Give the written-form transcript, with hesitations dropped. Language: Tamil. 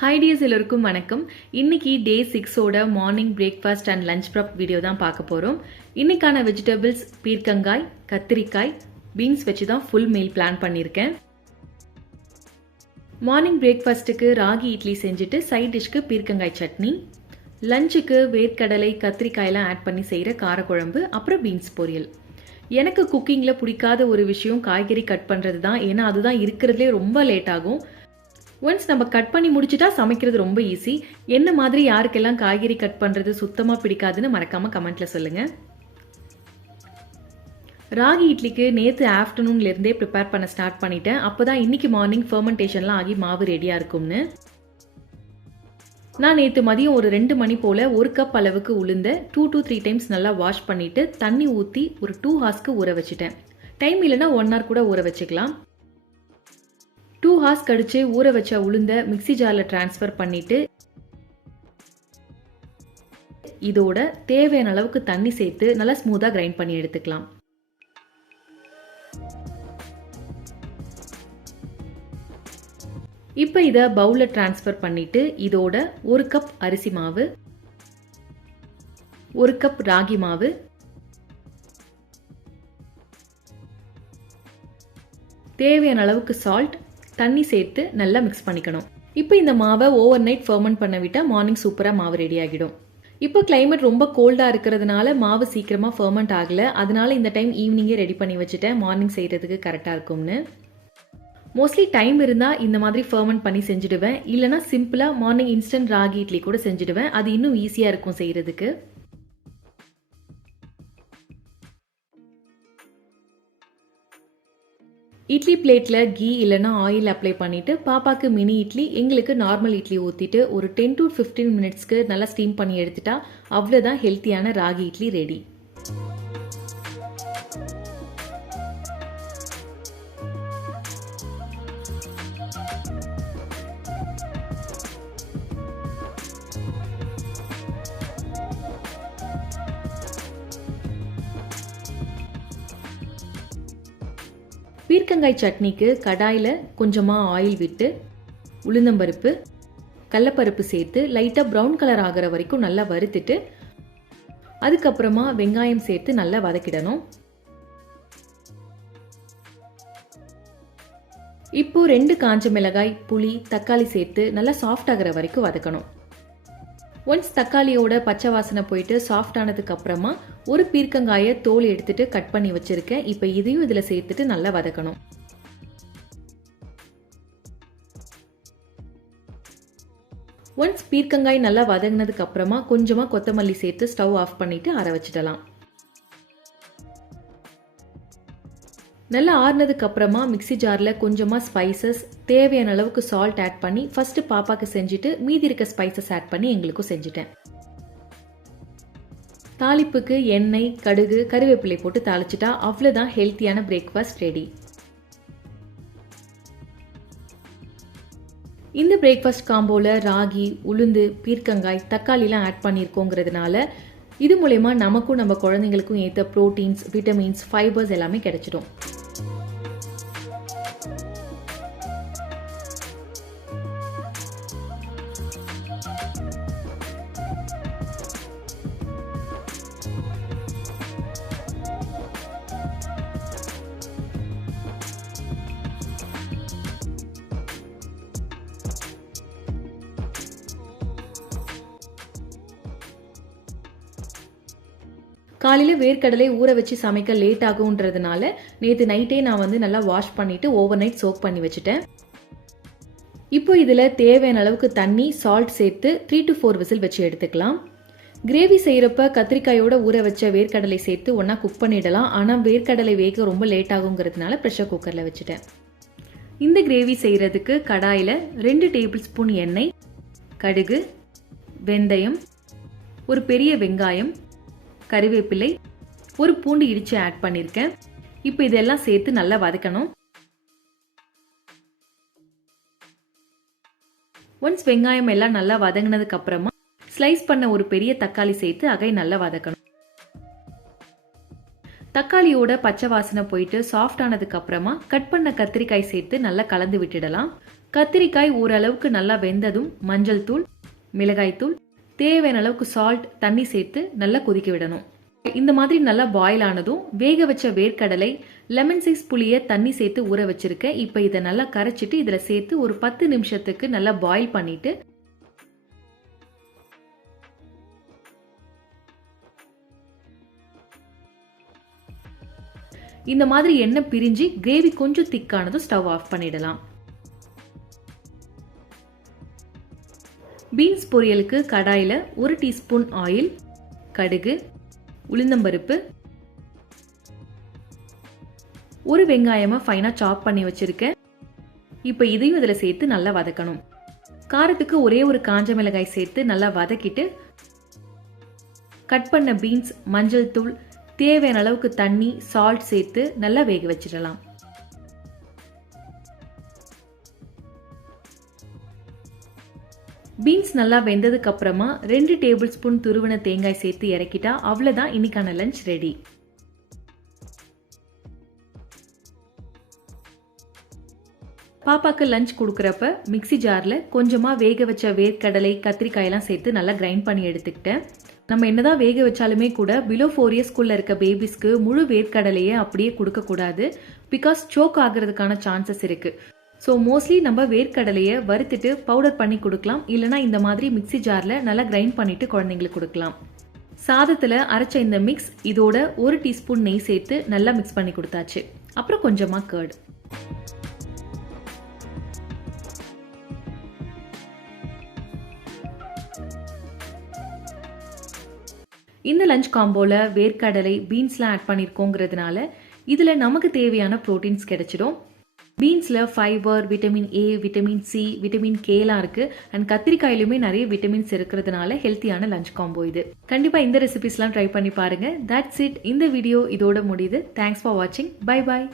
ஹாய் டியர்ஸ், எல்லோருக்கும் வணக்கம். இன்னைக்கு டே 6ஓட morning breakfast and lunch prep video தான் பார்க்க போகிறோம். இன்னைக்கான வெஜிடபிள்ஸ் பீர்க்கங்காய், கத்திரிக்காய், பீன்ஸ் வச்சு தான் ஃபுல் மீல் பிளான் பண்ணியிருக்கேன். மார்னிங் பிரேக்ஃபாஸ்ட்டுக்கு ராகி இட்லி செஞ்சுட்டு சைட் டிஷ்க்கு பீர்க்கங்காய் சட்னி, லஞ்சுக்கு வேர்க்கடலை கத்திரிக்காயெல்லாம் ஆட் பண்ணி செய்கிற காரக்குழம்பு, அப்புறம் பீன்ஸ் பொரியல். எனக்கு குக்கிங்கில் பிடிக்காத ஒரு விஷயம் காய்கறி கட் பண்ணுறது தான். ஏன்னா அதுதான் இருக்கிறதுலே ரொம்ப லேட் ஆகும். ஒன்ஸ் நம்ம கட் பண்ணி முடிச்சுட்டா சமைக்கிறது ரொம்ப ஈஸி. என்ன மாதிரி யாருக்கெல்லாம் காய்கறி கட் பண்ணுறது சுத்தமாக பிடிக்காதுன்னு மறக்காமல் கமெண்ட்டில் சொல்லுங்கள். ராகி இட்லிக்கு நேற்று ஆஃப்டர்நூன்லேருந்தே ப்ரிப்பேர் பண்ண ஸ்டார்ட் பண்ணிட்டேன். அப்போ தான் இன்றைக்கி மார்னிங் ஃபர்மெண்டேஷன்லாம் ஆகி மாவு ரெடியாக இருக்கும்னு. நான் நேற்று மதியம் ஒரு 2 மணி போல் 1 கப் அளவுக்கு உளுந்த 2 to 3 டைம்ஸ் நல்லா வாஷ் பண்ணிவிட்டு தண்ணி ஊற்றி ஒரு 2 ஹார்ஸ்க்கு ஊற வச்சுட்டேன். டைம் இல்லைன்னா 1 hour கூட ஊற வச்சுக்கலாம். 2 hours கழிச்சு ஊற வச்ச உளுந்த மிக்ஸி ஜாரில் ட்ரான்ஸ்ஃபர் பண்ணிட்டு இதோட தேவையான அளவுக்கு தண்ணி சேர்த்து நல்லா ஸ்மூத்தாக கிரைண்ட் பண்ணி எடுத்துக்கலாம். இப்போ இதை பவுலில் ட்ரான்ஸ்ஃபர் பண்ணிட்டு இதோட 1 கப் அரிசி மாவு, 1 கப் ராகி மாவு, தேவையான அளவுக்கு சால்ட், தண்ணி சேர்த்து நல்லா மிக்ஸ் பண்ணிக்கணும். இப்போ இந்த மாவை ஓவர் நைட் ஃபர்மெண்ட் பண்ண விட்டால் மார்னிங் சூப்பராக மாவு ரெடி ஆகிடும். இப்போ கிளைமேட் ரொம்ப கோல்டாக இருக்கிறதுனால மாவு சீக்கிரமாக ஃபர்மெண்ட் ஆகலை. அதனால இந்த டைம் ஈவினிங்கே ரெடி பண்ணி வச்சுட்டேன், மார்னிங் செய்கிறதுக்கு கரெக்டாக இருக்கும்னு. மோஸ்ட்லி டைம் இருந்தால் இந்த மாதிரி ஃபர்மெண்ட் பண்ணி செஞ்சுடுவேன். இல்லைனா சிம்பிளாக மார்னிங் இன்ஸ்டன்ட் ராகி இட்லி கூட செஞ்சுடுவேன். அது இன்னும் ஈஸியாக இருக்கும் செய்கிறதுக்கு. இட்லி பிளேட்டில் கீ இல்லைனா ஆயில் அப்ளை பண்ணிவிட்டு பாப்பாக்கு மினி இட்லி, எங்களுக்கு நார்மல் இட்லி ஊற்றிட்டு ஒரு 10 to 15 மினிட்ஸ்க்கு நல்லா ஸ்டீம் பண்ணி எடுத்துட்டா அவ்வளோதான் ஹெல்த்தியான ராகி இட்லி ரெடி. பீர்க்கங்காய் சட்னிக்கு கடாயில் கொஞ்சமாக ஆயில் விட்டு உளுந்தம்பருப்பு, கடலப்பருப்பு சேர்த்து லைட்டாக ப்ரௌன் கலர் ஆகிற வரைக்கும் நல்லா வறுத்துட்டு அதுக்கப்புறமா வெங்காயம் சேர்த்து நல்லா வதக்கிடணும். இப்போ 2 காஞ்ச மிளகாய், புளி, தக்காளி சேர்த்து நல்லா சாஃப்ட் ஆகிற வரைக்கும் வதக்கணும். ஒன்ஸ் தக்காளியோட பச்சை வாசனை போயிட்டு சாஃப்ட் ஆனதுக்கு அப்புறமா ஒரு பீர்க்கங்காயை தோல் எடுத்துட்டு கட் பண்ணி வச்சிருக்கேன். இப்போ இதையும் இதில் சேர்த்துட்டு நல்லா வதக்கணும். ஒன்ஸ் பீர்க்கங்காய் நல்லா வதங்கினதுக்கு அப்புறமா கொஞ்சமாக கொத்தமல்லி சேர்த்து ஸ்டவ் ஆஃப் பண்ணிட்டு ஆற வச்சிடலாம். நல்லா ஆறுனதுக்கு அப்புறமா மிக்ஸி ஜாரில் கொஞ்சமாக ஸ்பைசஸ், தேவையான அளவுக்கு சால்ட் ஆட் பண்ணி ஃபர்ஸ்ட் பாப்பாக்கு செஞ்சுட்டு மீதி இருக்க ஸ்பைசஸ் ஆட் பண்ணி எங்களுக்கும் செஞ்சுட்டேன். தாளிப்புக்கு எண்ணெய், கடுகு, கருவேப்பிலை போட்டு தாளிச்சிட்டா அவ்வளோதான் ஹெல்த்தியான பிரேக்ஃபாஸ்ட் ரெடி. இந்த பிரேக்ஃபாஸ்ட் காம்போவில் ராகி, உளுந்து, பீர்க்கங்காய், தக்காளிலாம் ஆட் பண்ணியிருக்கோங்கிறதுனால இது மூலமா நமக்கும் நம்ம குழந்தைங்களுக்கும் ஏற்ற ப்ரோட்டீன்ஸ், விட்டமின்ஸ், ஃபைபர்ஸ் எல்லாமே கிடைச்சிடும். காலையில் வேர்க்கடலை ஊற வச்சு சமைக்க லேட் ஆகுன்றதுனால நேற்று நைட்டே நான் நல்லா வாஷ் பண்ணிட்டு ஓவர் நைட் சோக் பண்ணி வச்சுட்டேன். இப்போ இதில் தேவையான அளவுக்கு தண்ணி, சால்ட் சேர்த்து 3 to 4 விசில் வச்சு எடுத்துக்கலாம். கிரேவி செய்கிறப்ப கத்திரிக்காயோட ஊற வச்ச வேர்க்கடலை சேர்த்து ஒன்றா குக் பண்ணிடலாம். ஆனால் வேர்க்கடலை வேக ரொம்ப லேட் ஆகுங்கிறதுனால ப்ரெஷர் குக்கரில் வச்சுட்டேன். இந்த கிரேவி செய்கிறதுக்கு கடாயில் 2 டேபிள் ஸ்பூன் எண்ணெய், கடுகு, வெந்தயம், ஒரு பெரிய வெங்காயம், கறிவேப்பிலை, ஒரு பூண்டு இடிச்சு ஆட் பண்ணியிருக்கேன். இப்போ இதெல்லாம் சேர்த்து நல்லா வதக்கணும். ஒன்ஸ் வெங்காயம் எல்லாம் நல்லா வதங்கினதுக்கு அப்புறமா ஸ்லைஸ் பண்ண ஒரு பெரிய தக்காளி சேர்த்து அகை நல்லா வதக்கணும். தக்காளியோட பச்சை வாசனை போயிட்டு சாஃப்ட் ஆனதுக்கு அப்புறமா கட் பண்ண கத்திரிக்காய் சேர்த்து நல்லா கலந்து விட்டுடலாம். கத்திரிக்காய் ஓரளவுக்கு நல்லா வெந்ததும் மஞ்சள் தூள், மிளகாய் தூள், தேவையான அளவுக்கு சால்ட், தண்ணி சேர்த்து நல்லா கொதிக்க விடணும். இந்த மாதிரி நல்லா பாயில் ஆனதும் வேக வச்ச வேர்க்கடலை, லெமன் சைஸ் புளிய தண்ணி சேர்த்து ஊற வச்சிருக்கேன். இப்போ இதை நல்லா கரைச்சிட்டு இதுல சேர்த்து ஒரு 10 நிமிஷத்துக்கு நல்லா பாயில் பண்ணிட்டு இந்த மாதிரி எண்ணெய் பிரிஞ்சு கிரேவி கொஞ்சம் திக்கானதும் ஸ்டவ் ஆஃப் பண்ணிடலாம். பீன்ஸ் பொரியலுக்கு கடாயில 1 டீஸ்பூன் ஆயில், கடுகு, உளுந்தம்பருப்பு, ஒரு வெங்காயமா ஃபைனா சாப் பண்ணி வச்சிருக்கேன். இப்போ இதையும் இதுல சேர்த்து நல்லா வதக்கணும். காரத்துக்கு ஒரே ஒரு காஞ்ச மிளகாய் சேர்த்து நல்லா வதக்கிட்டு கட் பண்ண பீன்ஸ், மஞ்சள் தூள், தேவையான அளவுக்கு தண்ணி, சால்ட் சேர்த்து நல்லா வேக வச்சிடலாம். பீன்ஸ் நல்லா வெந்ததுக்கு அப்புறமா 2 டேபிள் ஸ்பூன் துருவின தேங்காய் சேர்த்து இறக்கிட்டா அவ்வளவுதான் இன்னைக்கான லஞ்ச் ரெடி. பாப்பாக்கு லஞ்ச் கொடுக்கறப்ப மிக்ஸி ஜார்ல கொஞ்சமா வேக வச்ச வேர்க்கடலை, கத்திரிக்காய் எல்லாம் சேர்த்து நல்லா கிரைண்ட் பண்ணி எடுத்துக்கிட்டேன். நம்ம என்னதான் வேக வச்சாலுமே கூட பிலோ 4 இயர்ஸ்க்குள்ள இருக்க பேபிஸ்க்கு முழு வேர்க்கடலையே அப்படியே கொடுக்க கூடாது. பிகாஸ் சோக் ஆகிறதுக்கான சான்சஸ் இருக்கு. ஸோ மோஸ்ட்லி நம்ம வேர்க்கடலையை வறுத்துட்டு பவுடர் பண்ணி கொடுக்கலாம். இல்லைனா இந்த மாதிரி மிக்ஸி ஜார்ல நல்லா கிரைண்ட் பண்ணிட்டு குழந்தைங்களுக்கு கொடுக்கலாம். சாதத்துல அரைச்ச இந்த மிக்ஸ் இதோட 1 டீஸ்பூன் நெய் சேர்த்து நல்லா மிக்ஸ் பண்ணி கொடுத்தாச்சு. அப்புறம் கொஞ்சமா கர்ட். இந்த லஞ்ச் காம்போல வேர்க்கடலை, பீன்ஸ்லாம் ஆட் பண்ணியிருக்கோங்கிறதுனால இதுல நமக்கு தேவையான புரோட்டீன்ஸ் கிடைச்சிடும். பீன்ஸ்ல fibre, vitamin A, vitamin C, vitamin கேலாம் இருக்கு. அண்ட் கத்திரிக்காயிலுமே நிறைய விட்டமின்ஸ் இருக்கிறதுனால ஹெல்த்தியான லஞ்ச் காம்போ இது. கண்டிப்பா இந்த ரெசிபிஸ்லாம் ட்ரை பண்ணி பாருங்க. That's it. இந்த வீடியோ இதோட முடியுது. தேங்க்ஸ் ஃபார் வாட்சிங். Bye bye.